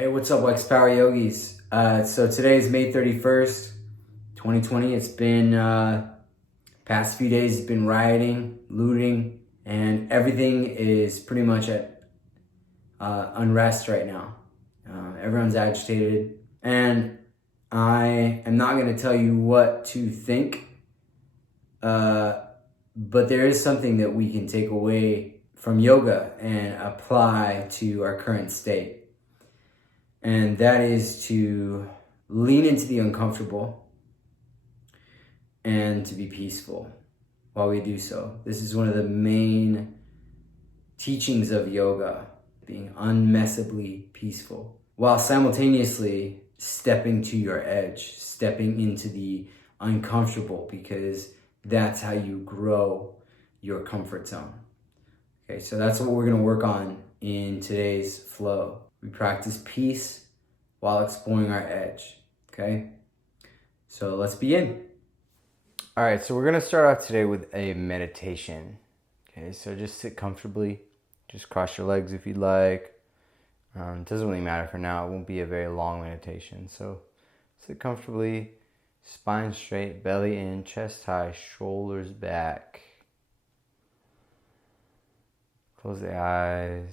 Hey, what's up, Wax Power Yogis? So today is May 31st, 2020. It's been, past few days, it's been rioting, looting, and everything is pretty much at unrest right now. Everyone's agitated, and I am not going to tell you what to think, but there is something that we can take away from yoga and apply to our current state. And that is to lean into the uncomfortable and to be peaceful while we do so. This is one of the main teachings of yoga, being unmessably peaceful, while simultaneously stepping to your edge, stepping into the uncomfortable, because that's how you grow your comfort zone. Okay, so that's what we're going to work on in today's flow. We practice peace while exploring our edge, okay? So let's begin. All right, so we're going to start off today with a meditation. Okay, so just sit comfortably. Just cross your legs if you'd like. It doesn't really matter for now. It won't be a very long meditation. So sit comfortably, spine straight, belly in, chest high, shoulders back. Close the eyes.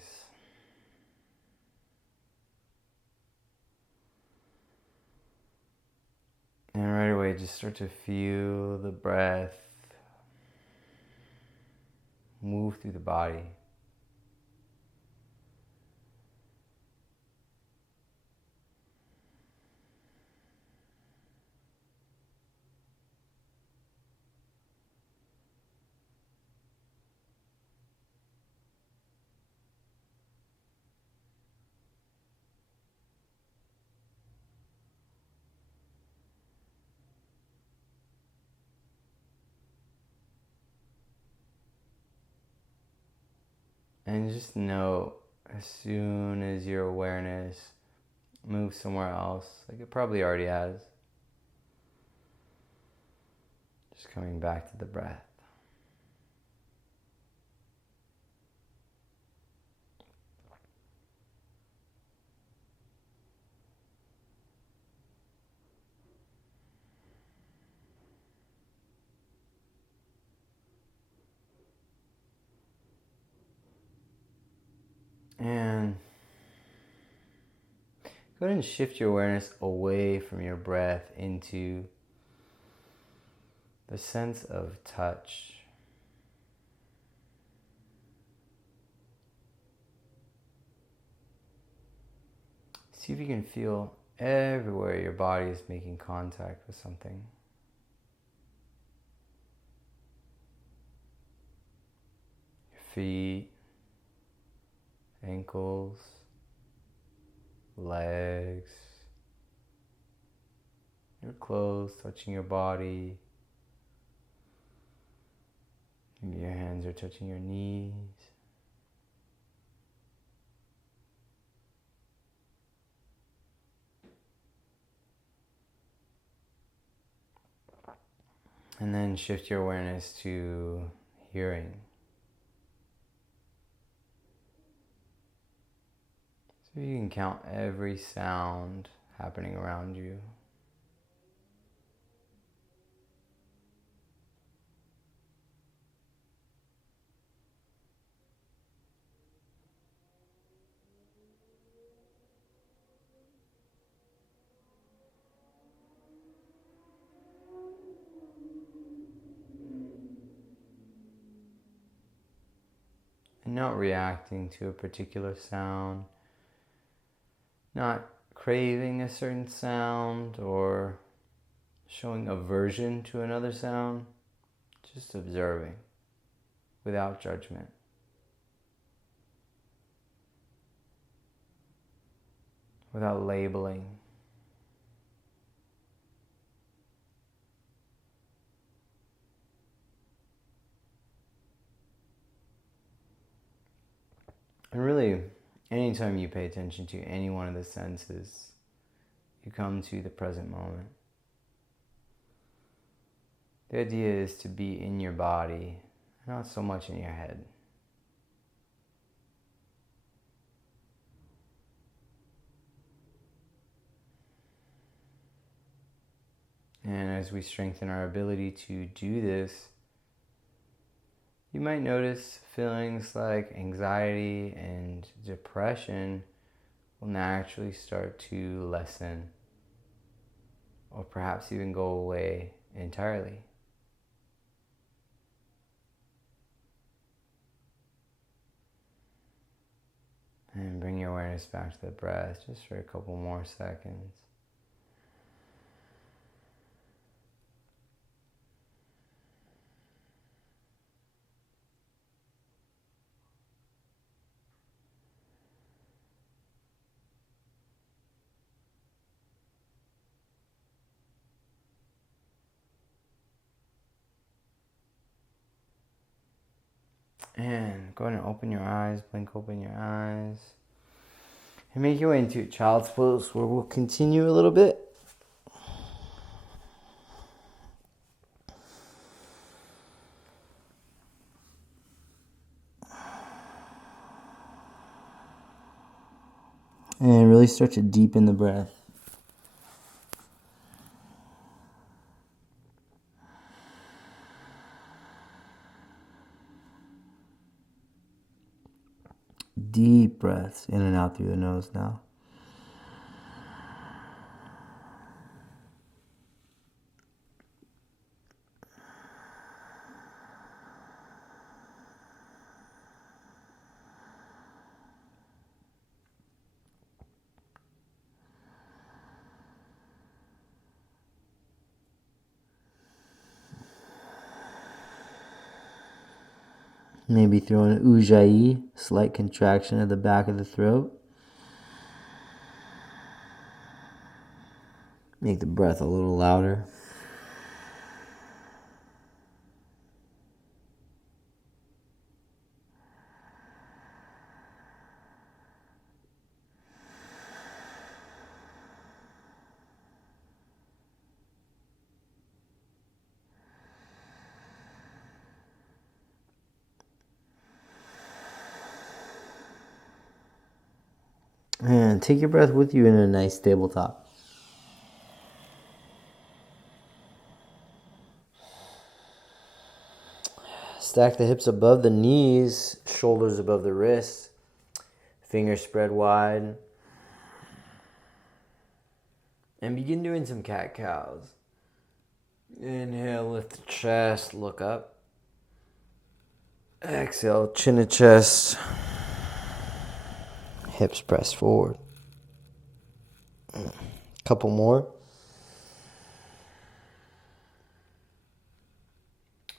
And right away, just start to feel the breath move through the body. And just know, as soon as your awareness moves somewhere else, like it probably already has, just coming back to the breath. And go ahead and shift your awareness away from your breath into the sense of touch. See if you can feel everywhere your body is making contact with something. Your feet, ankles, legs, your clothes touching your body. Maybe your hands are touching your knees. And then shift your awareness to hearing. So you can count every sound happening around you. And not reacting to a particular sound, not craving a certain sound or showing aversion to another sound, just observing without judgment. Without labeling. And really, anytime you pay attention to any one of the senses, you come to the present moment. The idea is to be in your body, not so much in your head. And as we strengthen our ability to do this, you might notice feelings like anxiety and depression will naturally start to lessen, or perhaps even go away entirely. And bring your awareness back to the breath just for a couple more seconds. And go ahead and open your eyes, blink open your eyes. And make your way into child's pose, where we'll continue a little bit. And really start to deepen the breath. Deep breaths in and out through the nose now. Maybe throw an ujjayi, slight contraction at the back of the throat. Make the breath a little louder. And take your breath with you in a nice tabletop. Stack the hips above the knees, shoulders above the wrists, fingers spread wide. And begin doing some cat-cows. Inhale, lift the chest, look up. Exhale, chin to chest. Hips press forward. Couple more.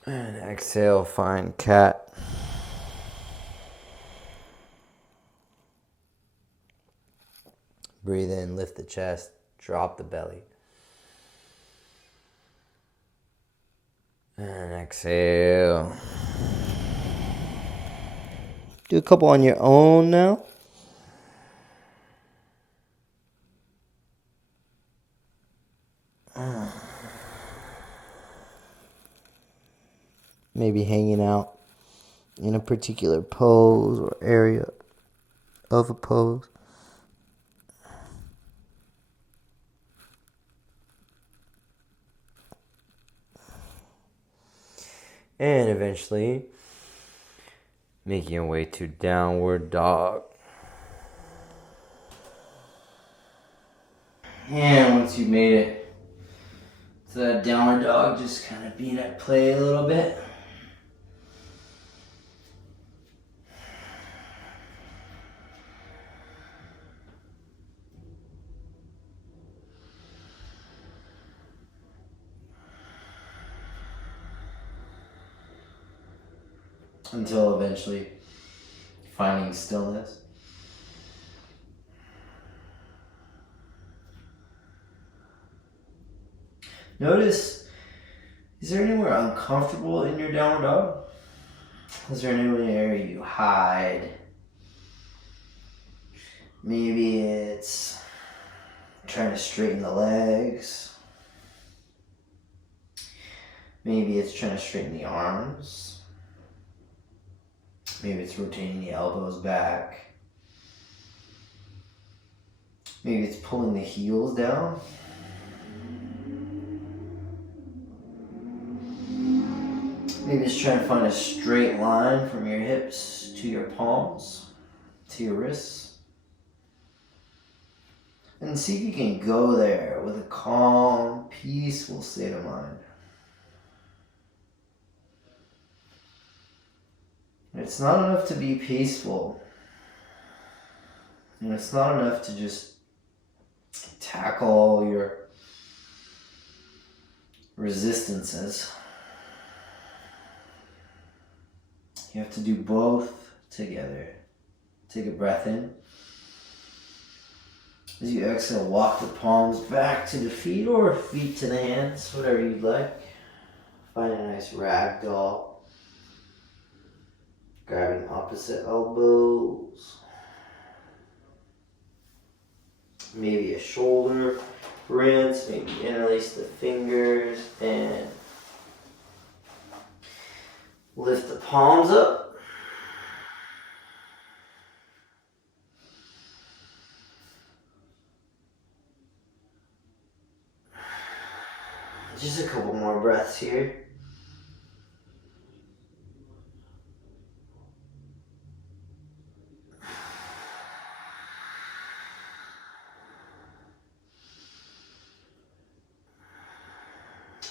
And exhale, find cat. Breathe in, lift the chest, drop the belly. And exhale. Do a couple on your own now. Maybe hanging out in a particular pose or area of a pose. And eventually making your way to downward dog. And once you've made it to that downward dog, just kind of being at play a little bit. Until eventually finding stillness. Notice, is there anywhere uncomfortable in your downward dog? Is there anywhere you hide? Maybe it's trying to straighten the legs. Maybe it's trying to straighten the arms. Maybe it's rotating the elbows back. Maybe it's pulling the heels down. Maybe just try and find a straight line from your hips to your palms, to your wrists. And see if you can go there with a calm, peaceful state of mind. It's not enough to be peaceful. And it's not enough to just tackle all your resistances. You have to do both together. Take a breath in. As you exhale, walk the palms back to the feet or feet to the hands, whatever you'd like. Find a nice ragdoll. Grabbing opposite elbows. Maybe a shoulder rinse, maybe interlace the fingers and lift the palms up. Just a couple more breaths here.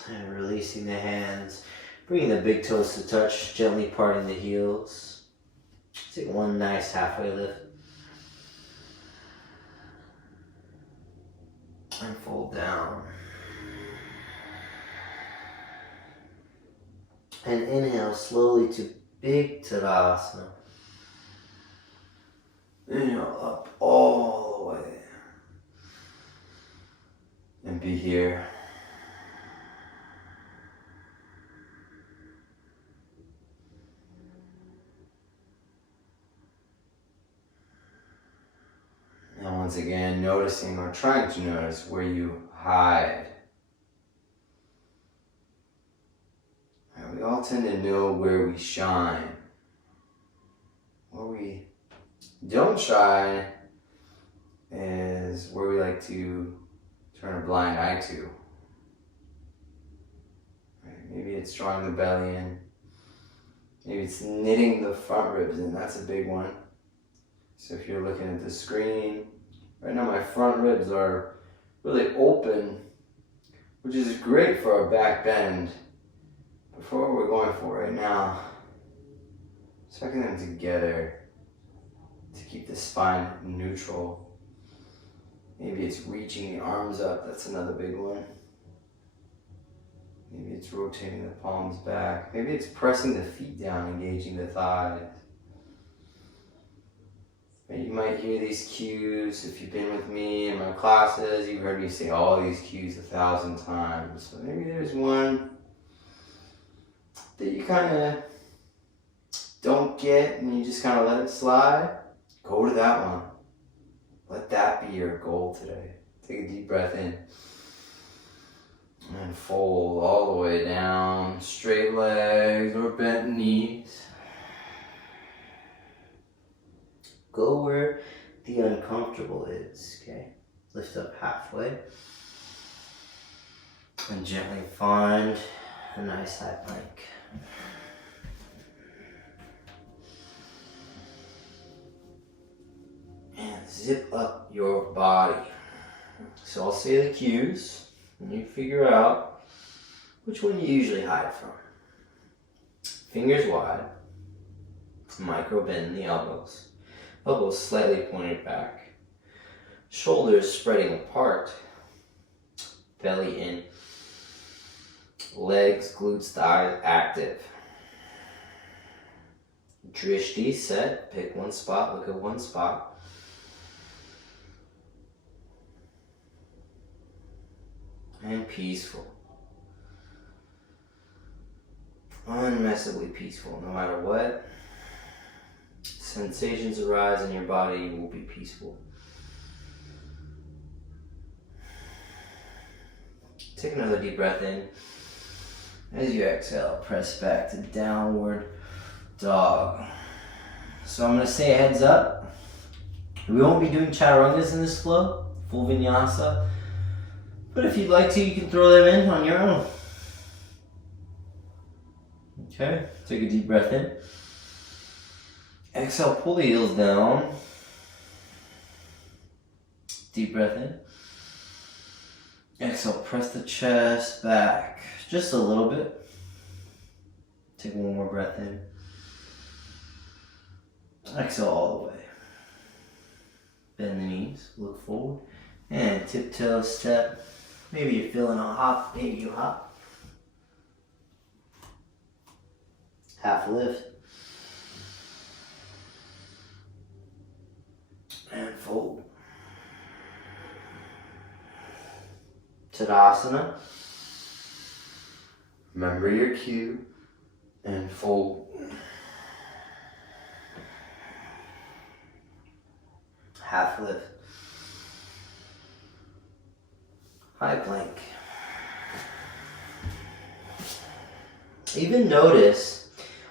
And releasing the hands, bringing the big toes to touch, gently parting the heels. Take one nice halfway lift. And fold down. And inhale slowly to big Tadasana. Inhale up all the way. And be here. And once again, noticing or trying to notice where you hide. And we all tend to know where we shine. Where we don't shine is where we like to turn a blind eye to. Maybe it's drawing the belly in. Maybe it's knitting the front ribs in. That's a big one. So if you're looking at the screen, right now my front ribs are really open, which is great for our back bend. But for what we're going for right now, sucking them together to keep the spine neutral. Maybe it's reaching the arms up, that's another big one. Maybe it's rotating the palms back. Maybe it's pressing the feet down, engaging the thighs. You might hear these cues. If you've been with me in my classes, you've heard me say all these cues 1,000 times. But maybe there's one that you kind of don't get and you just kind of let it slide. Go to that one. Let that be your goal today. Take a deep breath in. And fold all the way down. Straight legs or bent knees. Go where the uncomfortable is, okay? Lift up halfway. And gently find a nice high plank. And zip up your body. So I'll say the cues, and you figure out which one you usually hide from. Fingers wide. Micro bend in the elbows. Elbows slightly pointed back. Shoulders spreading apart. Belly in. Legs, glutes, thighs active. Drishti set. Pick one spot. Look at one spot. And peaceful. Unmessably peaceful. No matter what sensations arise in your body, you will be peaceful. Take another deep breath in. As you exhale, press back to downward dog. So I'm going to say a heads up. We won't be doing chaturangas in this flow, full vinyasa. But if you'd like to, you can throw them in on your own. Okay, take a deep breath in. Exhale, pull the heels down. Deep breath in. Exhale, press the chest back just a little bit. Take one more breath in. Exhale all the way. Bend the knees, look forward, and tiptoe step. Maybe you're feeling a hop, maybe you hop. Half lift. And fold. Tadasana. Remember your cue. And fold. Half lift. High plank. Even notice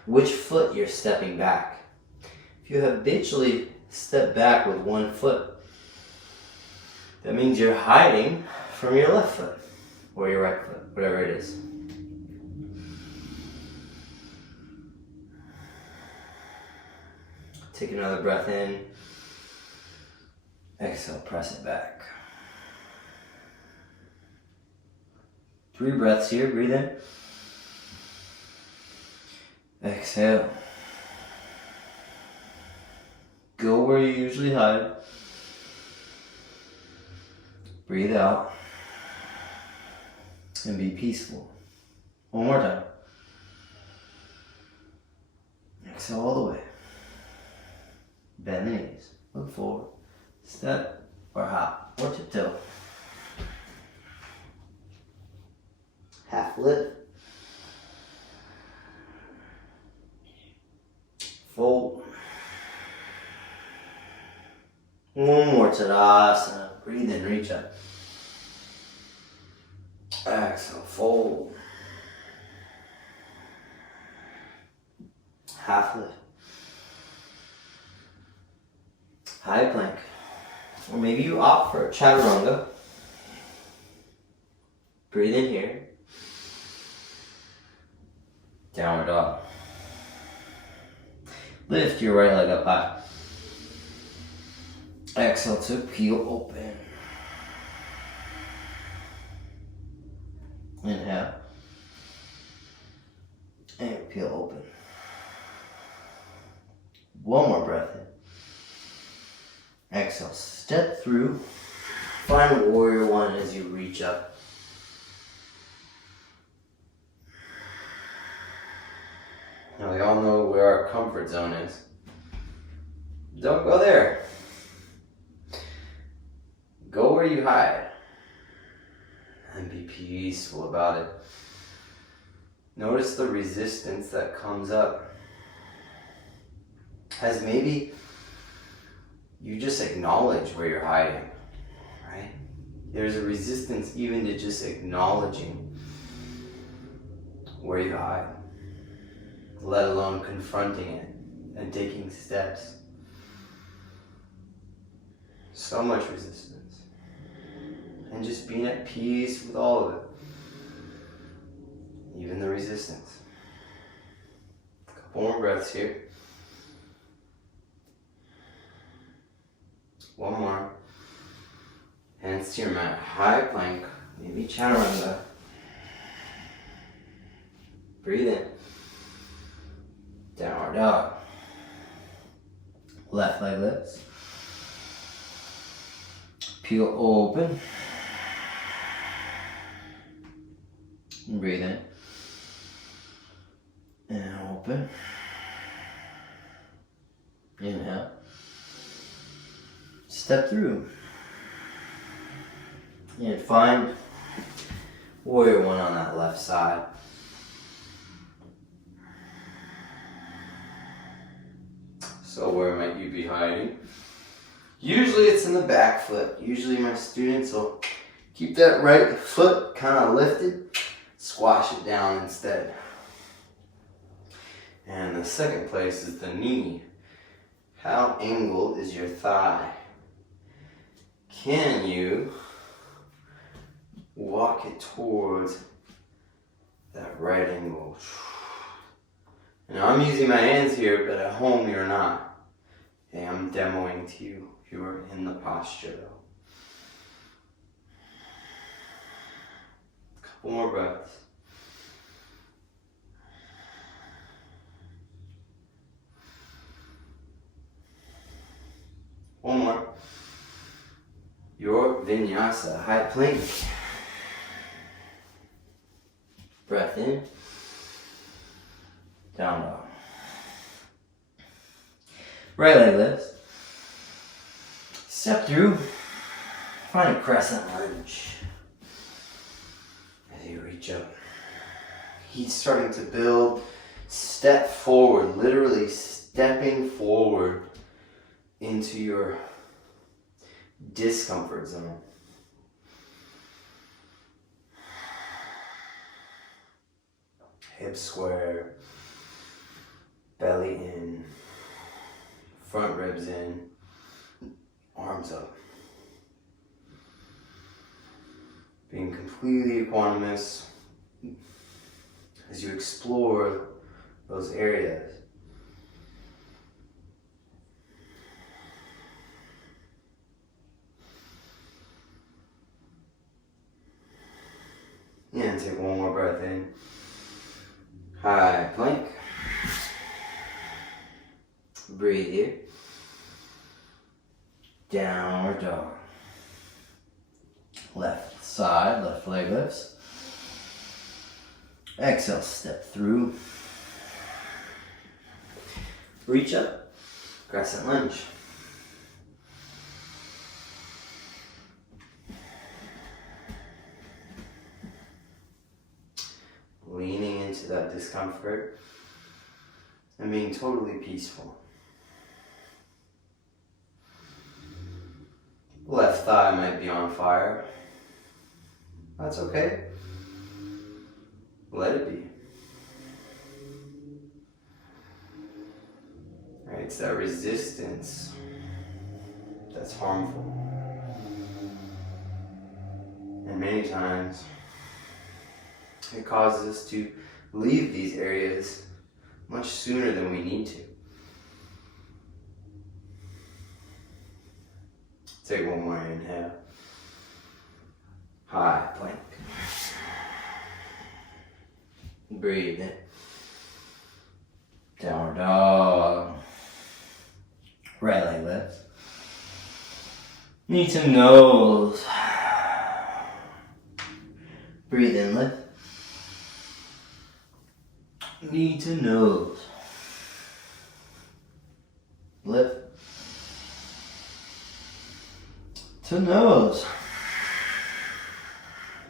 which foot you're stepping back. If you habitually step back with one foot, that means you're hiding from your left foot or your right foot, whatever it is. Take another breath in. Exhale, press it back. 3 breaths here, breathe in. Exhale. Go where you usually hide. Breathe out. And be peaceful. One more time. Exhale all the way. Bend the knees. Look forward. Step or hop or tiptoe. Half lift. Fold. One more Tadasana. Breathe in, reach up. Exhale, fold. Half lift. High plank. Or maybe you opt for a chaturanga. Breathe in here. Downward dog. Lift your right leg up high. Exhale to peel open. Inhale. And peel open. One more breath in. Exhale, step through. Find warrior one as you reach up. Now we all know where our comfort zone is. Don't go there. Go where you hide. And be peaceful about it. Notice the resistance that comes up. As maybe you just acknowledge where you're hiding, right? There's a resistance even to just acknowledging where you hide, let alone confronting it and taking steps. So much resistance. And just being at peace with all of it. Even the resistance. A couple more breaths here. One more. Hands to your mat. High plank. Maybe chaturanga. Breathe in. Downward dog. Left leg lifts. Peel open. And breathe in. And open. Inhale. Step through. And find warrior one on that left side. So where might you be hiding? Usually it's in the back foot. Usually my students will keep that right foot kind of lifted, squash it down instead. And the second place is the knee. How angled is your thigh? Can you walk it towards that right angle? Now I'm using my hands here, but at home you're not. Okay, I'm demoing to you if you are in the posture though. Couple more breaths. One more. Your vinyasa, high plank. Breath in. Down dog. Right leg lifts. Step through. Find a crescent lunge. As you reach up. Heat's starting to build. Step forward, literally stepping forward into your discomfort zone. Hips square, belly in, front ribs in, arms up. Being completely equanimous as you explore those areas. And take one more breath in. High plank. Breathe here. Downward dog. Left side, left leg lifts. Exhale, step through. Reach up. Crescent lunge. Leaning into that discomfort and being totally peaceful. Left thigh might be on fire. That's okay. Let it be. Right, it's that resistance that's harmful. And many times it causes us to leave these areas much sooner than we need to. Take one more inhale. High plank. Breathe in. Downward dog. Right leg lifts. Knee to nose. Breathe in, lift. Knee to nose. Lift. To nose.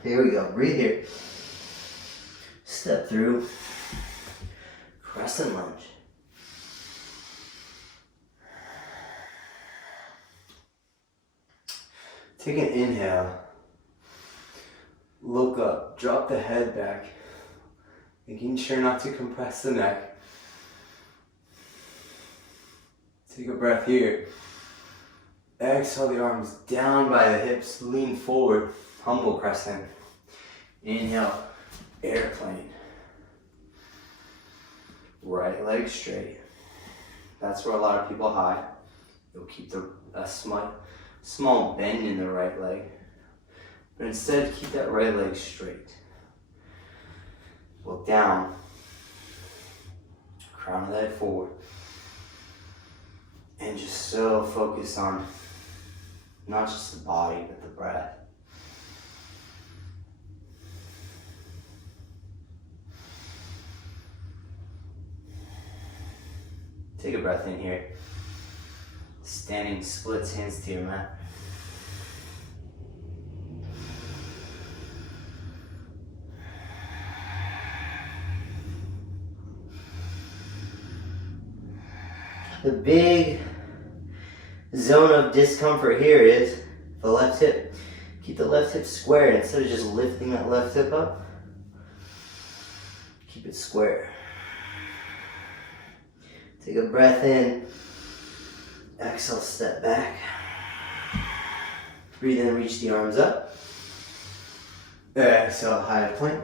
Here we go. Breathe here. Step through. Crescent lunge. Take an inhale. Look up. Drop the head back. Making sure not to compress the neck. Take a breath here. Exhale the arms down by the hips. Lean forward. Humble crescent. Inhale. Airplane. Right leg straight. That's where a lot of people hide. You'll keep a small bend in the right leg. But instead, keep that right leg straight. Look down. Crown of the head forward. And just so focus on not just the body, but the breath. Take a breath in here. Standing splits, hands to your mat. The big zone of discomfort here is the left hip. Keep the left hip squared instead of just lifting that left hip up. Keep it square. Take a breath in. Exhale, step back. Breathe in, reach the arms up. Exhale, high plank.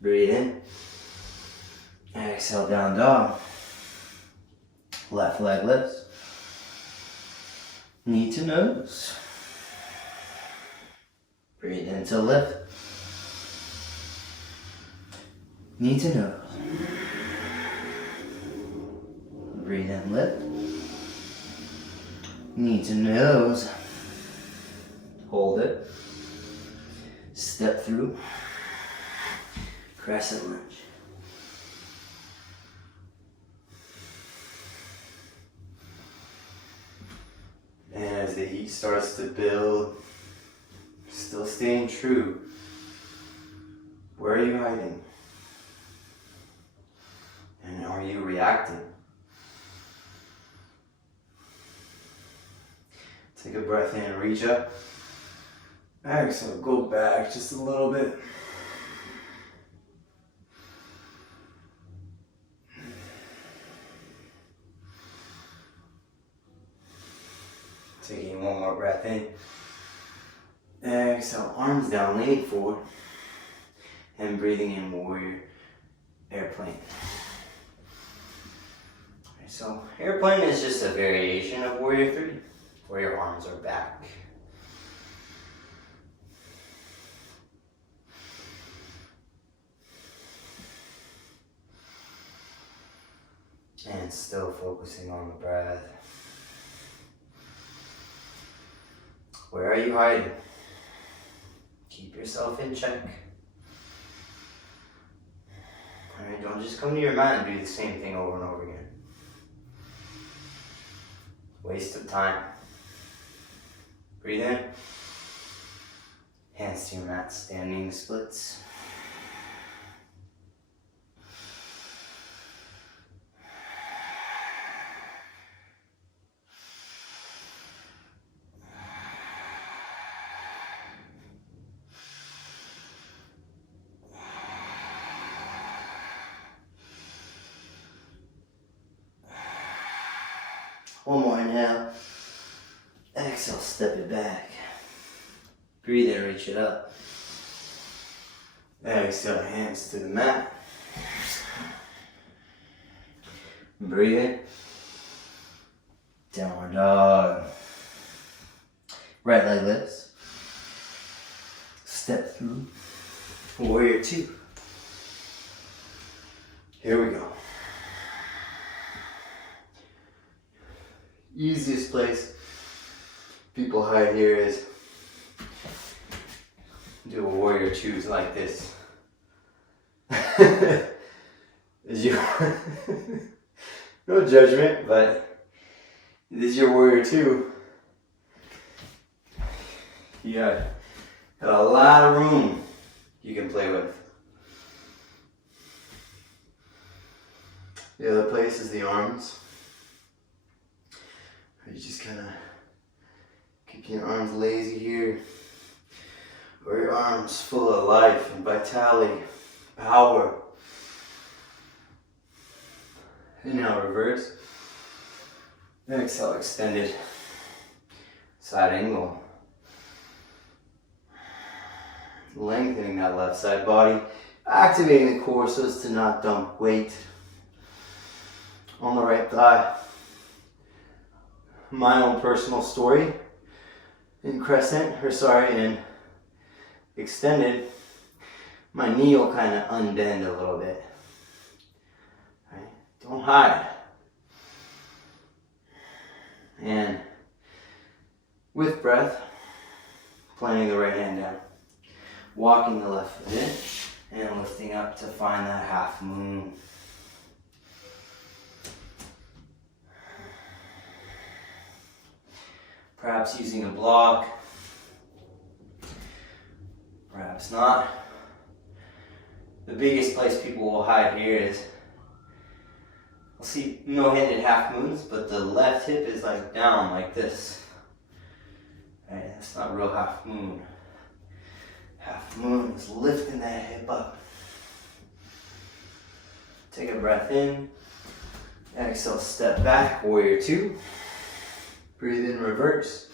Breathe in. Exhale, down dog. Left leg lifts. Knee to nose. Breathe in to lift. Knee to nose. Breathe in, lift. Knee to nose. Hold it. Step through. Crescent lunge. And as the heat starts to build, still staying true. Where are you hiding? And are you reacting? Take a breath in, reach up. Exhale, go back just a little bit. Taking one more breath in. Exhale, arms down, leaning forward. And breathing in warrior airplane. So airplane is just a variation of warrior 3, where your arms are back. And still focusing on the breath. Where are you hiding? Keep yourself in check. Alright, don't just come to your mat and do the same thing over and over again. Waste of time. Breathe in. Hands to your mat, standing splits. One more inhale. Exhale, step it back. Breathe in, reach it up. Exhale, hands to the mat. Breathe in. Downward dog. Right leg lifts. Step through. Warrior 2. Here we go. Easiest place people hide here is do a warrior 2s like this. No judgment, but this is your warrior 2. You got a lot of room you can play with. The other place is the arms. You just kind of keep your arms lazy here, or your arms full of life and vitality, power. And now reverse. Exhale, extended side angle. Lengthening that left side body, activating the core so as to not dump weight on the right thigh. My own personal story in in extended, my knee will kind of unbend a little bit. Right? Don't hide. And with breath, planting the right hand down, walking the left foot in, and lifting up to find that half moon. Perhaps using a block, perhaps not. The biggest place people will hide here is, I'll see no-handed half moons, but the left hip is like down like this. Right, that's not real half moon. Half moon is lifting that hip up. Take a breath in. Exhale, step back, warrior 2. Breathe in, reverse.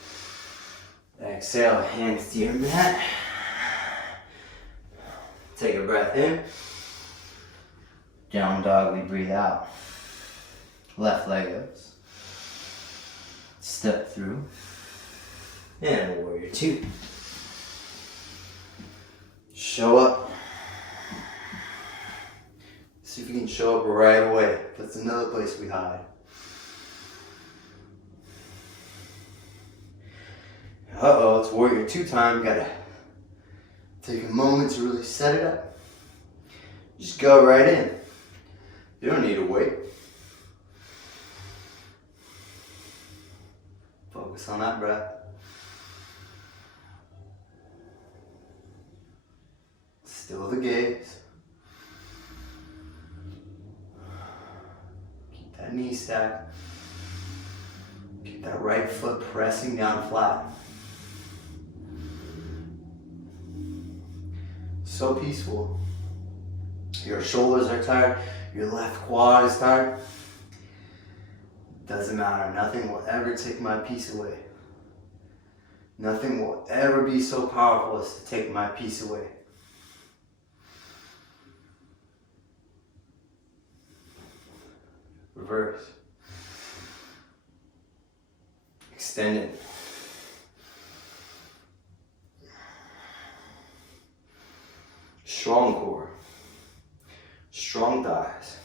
Exhale, hands to your mat. Take a breath in. Down dog, we breathe out. Left leg ups. Step through. And warrior two. Show up. See if you can show up right away. That's another place we hide. Uh-oh, it's warrior two time. Gotta take a moment to really set it up. Just go right in. You don't need to wait. Focus on that breath. Still the gaze. Keep that knee stacked. Keep that right foot pressing down flat. So peaceful. Your shoulders are tired. Your left quad is tired. Doesn't matter. Nothing will ever take my peace away. Nothing will ever be so powerful as to take my peace away. Reverse. Extend it. Strong core. Strong thighs.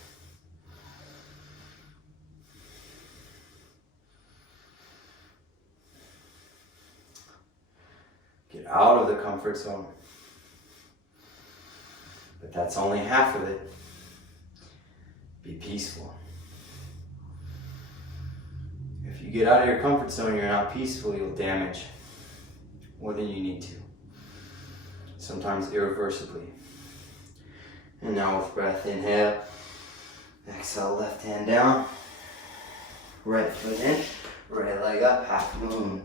Get out of the comfort zone. But that's only half of it. Be peaceful. If you get out of your comfort zone, you're not peaceful, you'll damage more than you need to. Sometimes irreversibly. And now with breath, inhale. Exhale, left hand down. Right foot in. Right leg up, half moon.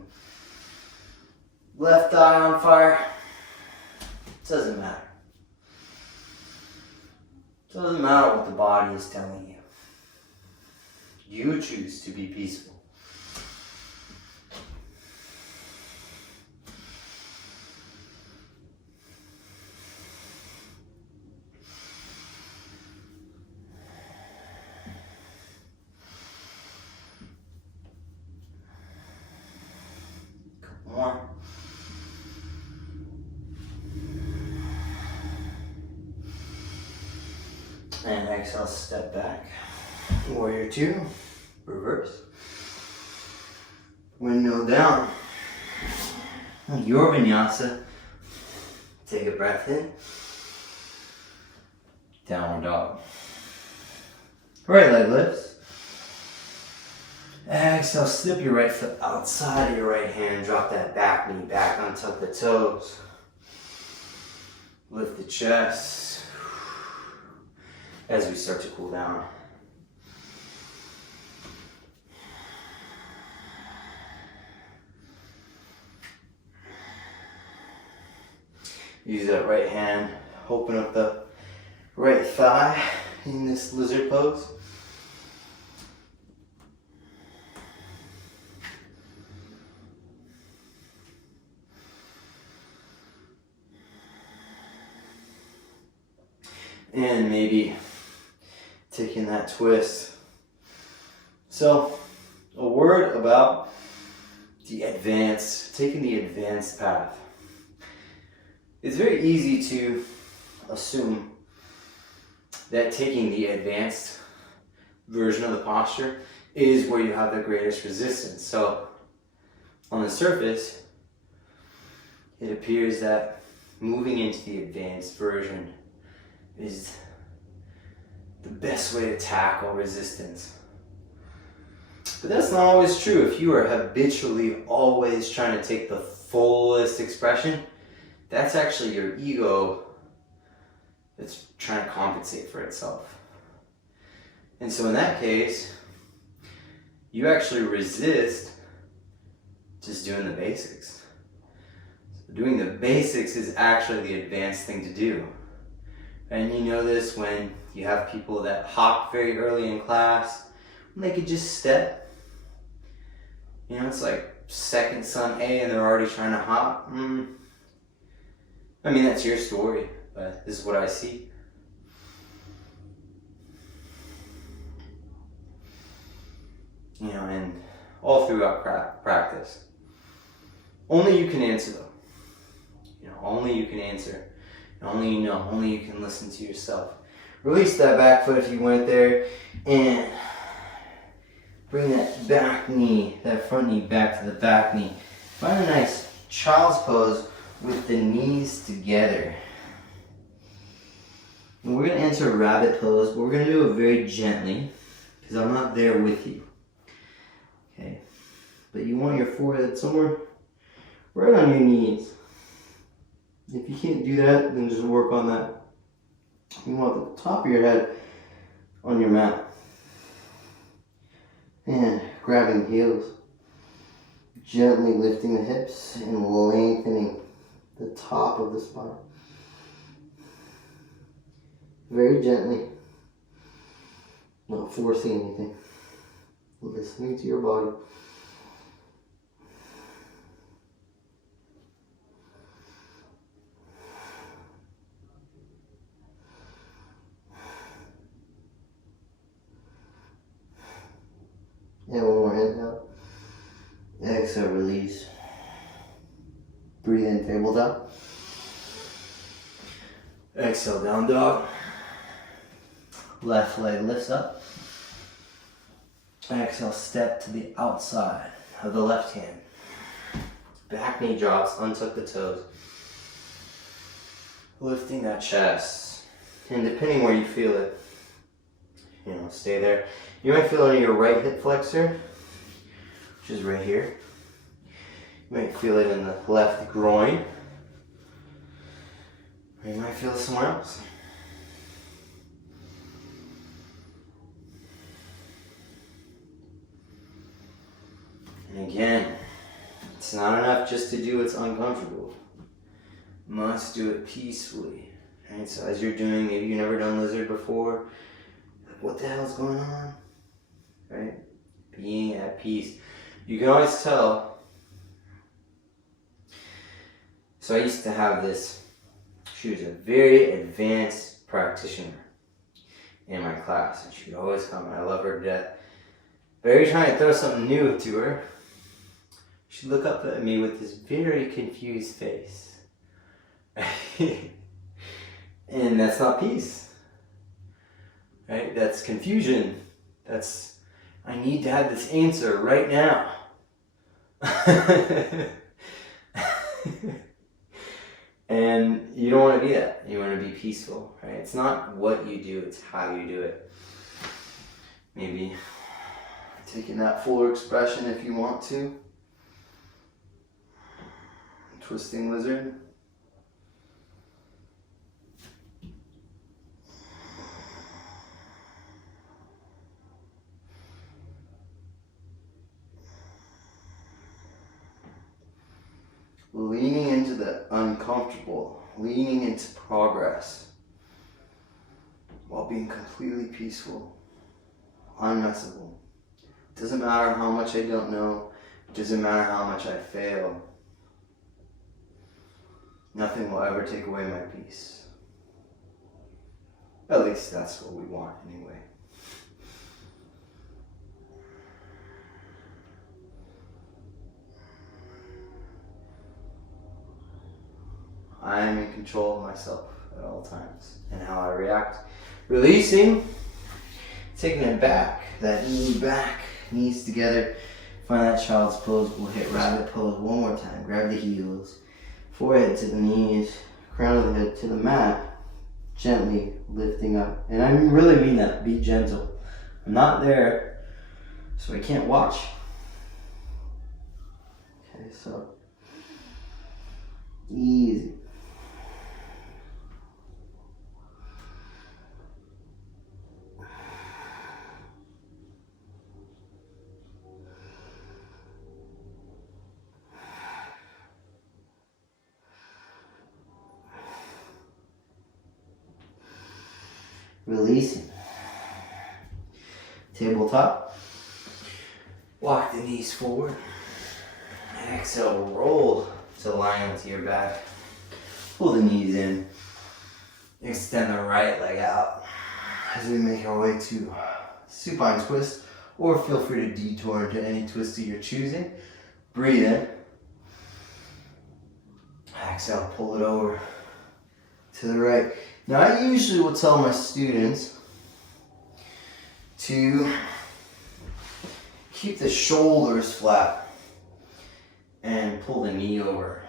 Left eye on fire. Doesn't matter. Doesn't matter what the body is telling you. You choose to be peaceful. More. And exhale, step back. Warrior two, reverse. Windmill down. Your vinyasa. Take a breath in. Downward dog. Right leg lifts. Exhale, slip your right foot outside of your right hand. Drop that back knee back, untuck the toes. Lift the chest. As we start to cool down. Use that right hand, open up the right thigh in this lizard pose. And maybe taking that twist. So, a word about taking the advanced path. It's very easy to assume that taking the advanced version of the posture is where you have the greatest resistance. So, on the surface, it appears that moving into the advanced version is the best way to tackle resistance. But that's not always true. If you are habitually always trying to take the fullest expression, that's actually your ego that's trying to compensate for itself. And so in that case, you actually resist just doing the basics. So doing the basics is actually the advanced thing to do. And you know this when you have people that hop very early in class, they could just step. You know, it's like second sun A and they're already trying to hop. I mean, that's your story, but this is what I see. and all throughout practice. Only you can answer them. Only you can answer. Only you know. Only you can listen to yourself. Release that back foot if you went there, and bring that back knee, that front knee back to the back knee. Find a nice child's pose with the knees together. And we're going to enter a rabbit pose, but we're going to do it very gently because I'm not there with you. Okay? But you want your forehead somewhere right on your knees. If you can't do that, then just work on that. You want the top of your head on your mat. And grabbing the heels. Gently lifting the hips and lengthening the top of the spine. Very gently. Not forcing anything. Listening to your body. And one more inhale. Exhale, release. Breathe in, tabletop. Exhale, down dog. Left leg lifts up. Exhale, step to the outside of the left hand. Back knee drops, untuck the toes. Lifting that chest. And depending where you feel it, stay there. You might feel it in your right hip flexor, which is right here. You might feel it in the left groin. Or you might feel it somewhere else. And again, it's not enough just to do what's uncomfortable. You must do it peacefully. Right? So as you're doing, maybe you've never done lizard before. What the hell's going on? Right? Being at peace. You can always tell. So I used to have this. She was a very advanced practitioner in my class, and she would always come, and I love her to death. But every time I throw something new to her, she'd look up at me with this very confused face. And that's not peace. Right? That's confusion. That's, I need to have this answer right now. And you don't want to be that. You want to be peaceful, right? It's not what you do, it's how you do it. Maybe taking that fuller expression if you want to. Twisting lizard. Leaning into the uncomfortable, leaning into progress, while being completely peaceful, unmessable. Doesn't matter how much I don't know, doesn't matter how much I fail. Nothing will ever take away my peace. At least that's what we want anyway. I am in control of myself at all times and how I react. Releasing, taking it back, that knee back, knees together. Find that child's pose. We'll hit rabbit pose one more time. Grab the heels, forehead to the knees, crown of the head to the mat, gently lifting up. And I really mean that, be gentle. I'm not there, so I can't watch. Okay, so easy. Releasing. Tabletop. Walk the knees forward. Exhale, roll to line onto your back. Pull the knees in. Extend the right leg out as we make our way to supine twist or feel free to detour into any twist that you're choosing. Breathe in. Exhale, pull it over to the right. Now I usually will tell my students to keep the shoulders flat and pull the knee over.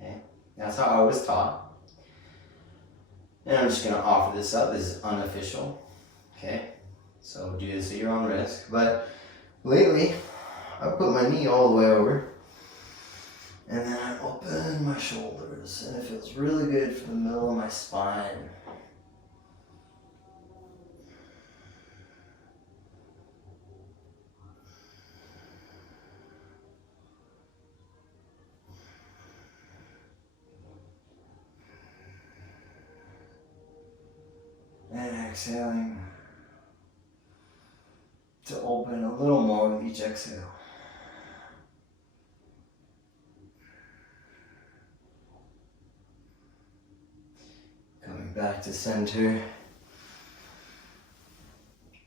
Okay, that's how I was taught. And I'm just going to offer this up. This is unofficial. Okay, so do this at your own risk. But lately, I put my knee all the way over. And then I open my shoulders, and it feels really good for the middle of my spine. And exhaling to open a little more with each exhale. Coming back to center.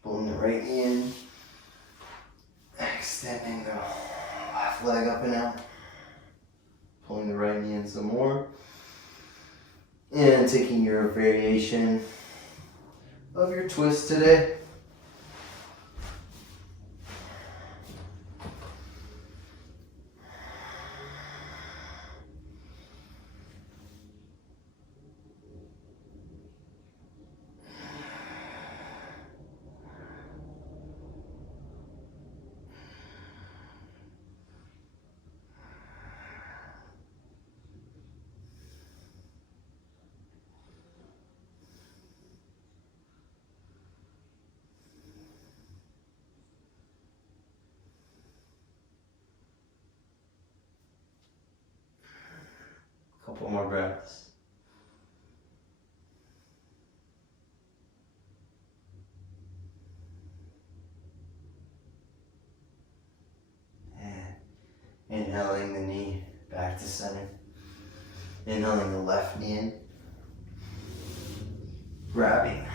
Pulling the right knee in. Extending the left leg up and out. Pulling the right knee in some more. And taking your variation of your twist today. Couple more breaths. And inhaling the knee back to center. Inhaling the left knee in. Grabbing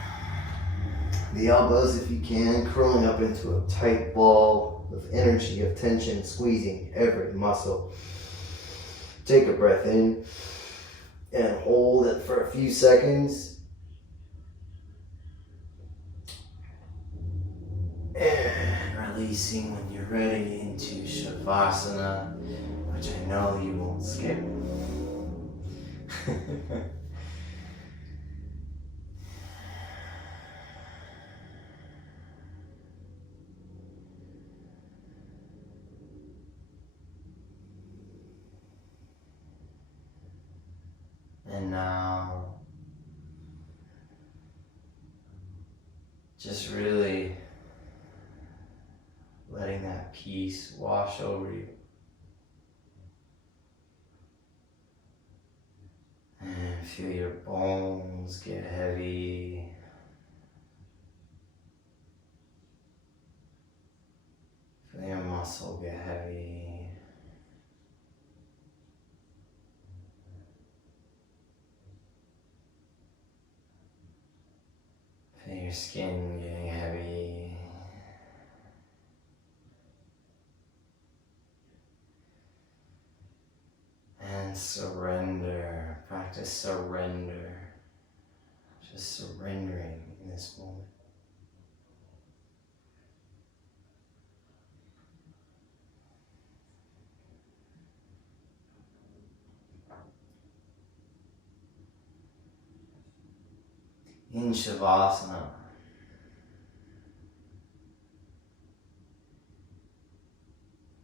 the elbows if you can, curling up into a tight ball of energy, of tension, squeezing every muscle. Take a breath in and hold it for a few seconds. And releasing when you're ready into Shavasana, which I know you won't skip. And now, just really letting that peace wash over you. And feel your bones get heavy. Feel your muscle get heavy. Feel your skin getting heavy. And surrender. Practice surrender. Just surrendering in this moment. In Shavasana,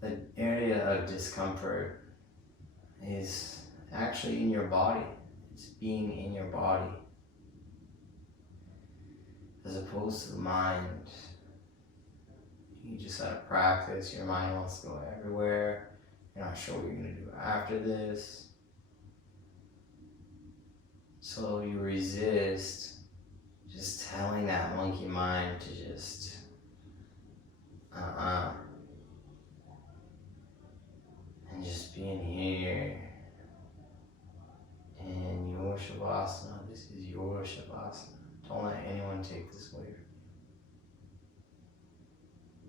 the area of discomfort is actually in your body. It's being in your body, as opposed to the mind. You just gotta practice. Your mind wants to go everywhere. You're not sure what you're gonna do after this. So you resist just telling that monkey mind to just and just being here in your Shavasana. This is your Shavasana. Don't let anyone take this away from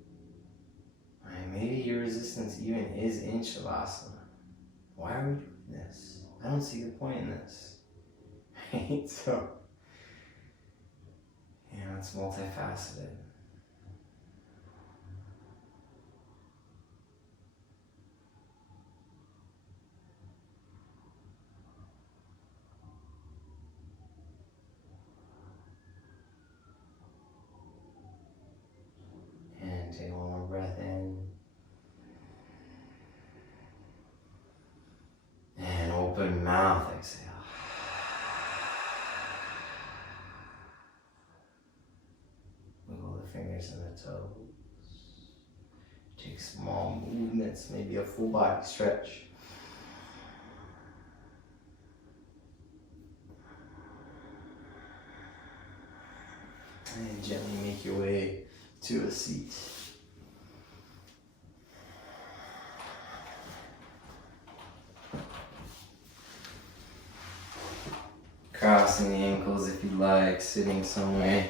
even is in Shavasana. Why are we doing this? I don't see the point in this. Right? So, it's multifaceted. And take one more breath in. And open mouth, exhale. Wiggle the fingers and the toes. Take small movements, maybe a full body stretch. And gently make your way to a seat. Crossing the ankles if you like, sitting somewhere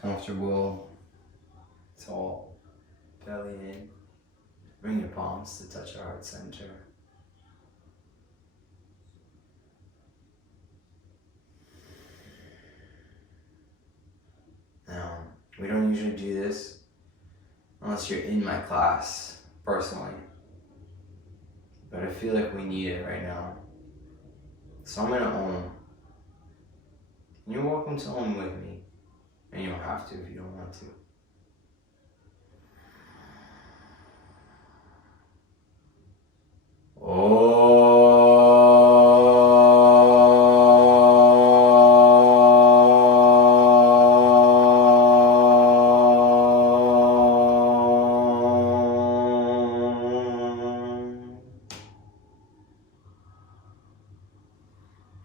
comfortable, tall, belly in. Bring your palms to touch your heart center. Now, we don't usually do this unless you're in my class, personally. But I feel like we need it right now. So I'm gonna Om. And you're welcome to Om with me. And you don't have to if you don't want to.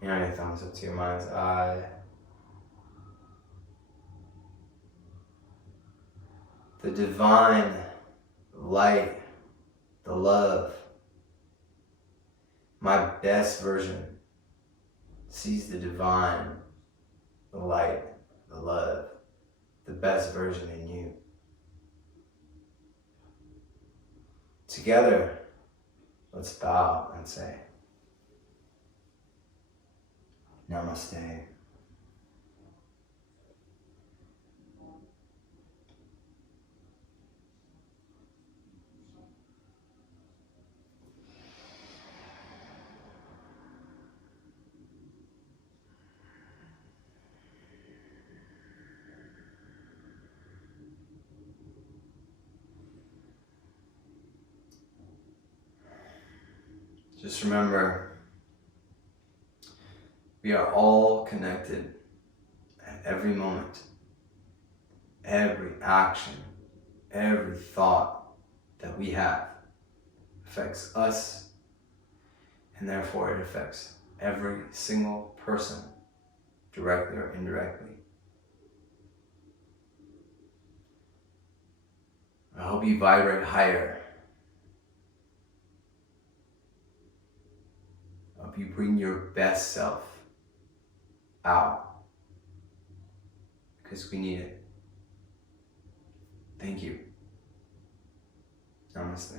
And thumbs up to your mind's eye. The divine light, the love, my best version sees the divine, the light, the love, the best version in you. Together, let's bow and say, Namaste. Just remember, we are all connected at every moment. Every action, every thought that we have affects us, and therefore it affects every single person, directly or indirectly. I hope you vibrate higher. I hope you bring your best self out, because we need it. Thank you. Namaste.